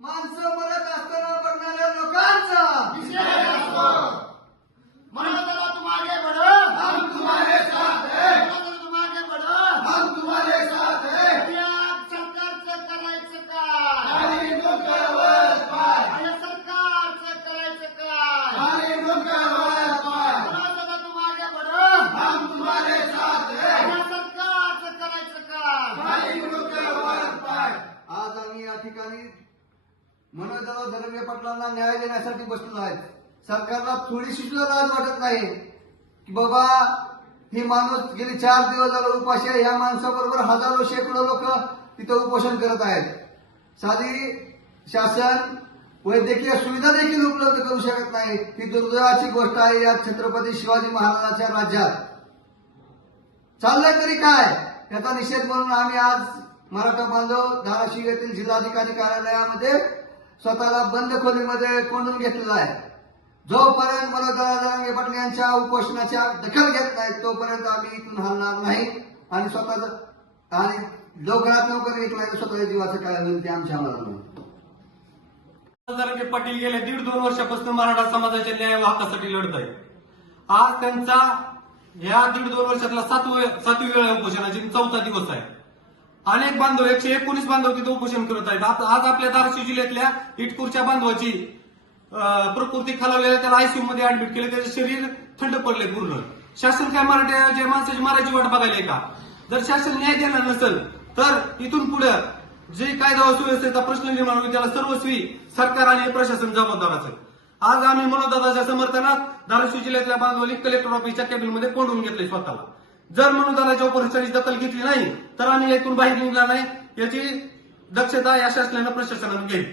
माणसं मरत असताना बघणाऱ्या लोकांचा विषय असतो. म्हणून त्याला तुम्हाला बडो हम तुम्हारे साथ है. तुम्हाला बडो हम तुम्हारे साथ है. सरकारचं करायचं काय? खाली डोक्यावर पाय. आणि सरकारचं करायचं या ठिकाणी मनोज दादा धनंजय पाटलांना न्याय देण्यासाठी बसलेलो आहेत सरकारला थोडीशी सुद्धा लाज वाटत नाही की बाबा ही माणूस गेले चार दिवस झालं उपाशी आहे. या माणसाबरोबर हजारो शेकडो लोक तिथं उपोषण करत आहेत. साधी शासन वैद्यकीय सुविधा देखील उपलब्ध करू शकत नाही. ही दुर्दैवाची गोष्ट आहे या छत्रपती शिवाजी महाराजांच्या राज्यात. चाललंय तरी काय? याचा निषेध म्हणून आम्ही आज मराठा बांधव धाराशिव येथील जिल्हाधिकारी कार्यालयामध्ये स्वतःला बंद खोलीमध्ये कोंडून घेतलेला आहे. जोपर्यंत मनोदरा जरांगे पाटील यांच्या उपोषणाच्या दखल घेत नाही तोपर्यंत आम्ही इथून हलणार नाही. आणि स्वतःच आणि लवकरात लवकर घेतला स्वतःच्या जीवाचं काय होईल ते आमच्या आम्हाला नाही. जरांगे पाटील गेल्या दीड दोन वर्षापासून मराठा समाजाच्या न्याय व हक्कासाठी लढत आहे. आज त्यांचा या दीड दोन वर्षातला सातवी सातवी वेळा उपोषणाची चौथा दिवस आहे. अनेक बांधव एकशे एकोणीस बांधव तिथे उपोषण करत आहेत. आता आज आपल्या धाराशिव जिल्ह्यातल्या इटकूरच्या बांधवाची प्रकृती खालावलेल्या त्याला आयसीयू मध्ये ऍडमिट केले. त्याचे शरीर थंड पडले पूर्ण. शासन काय मराठ्याच्या माणसाची मारायची वाट बघायला का? जर शासन न्याय देणार नसेल तर इथून पुढे जे कायदा सुव्यवस्थेचा प्रश्न निर्माण होईल त्याला सर्वस्वी सरकार आणि प्रशासन जबाबदार असेल आज आम्ही मनोदादाच्या समर्थनात धाराशिव जिल्ह्यातल्या बांधवली कलेक्टर ऑफिसच्या कॅबिनमध्ये कोंडून घेतले स्वतःला. जर मनुदानाच्या उपरिष्ठांची दखल घेतली नाही तर आम्ही यातून बाहेर निघणार नाही याची दक्षता या शासनानं प्रशासनानं घेईल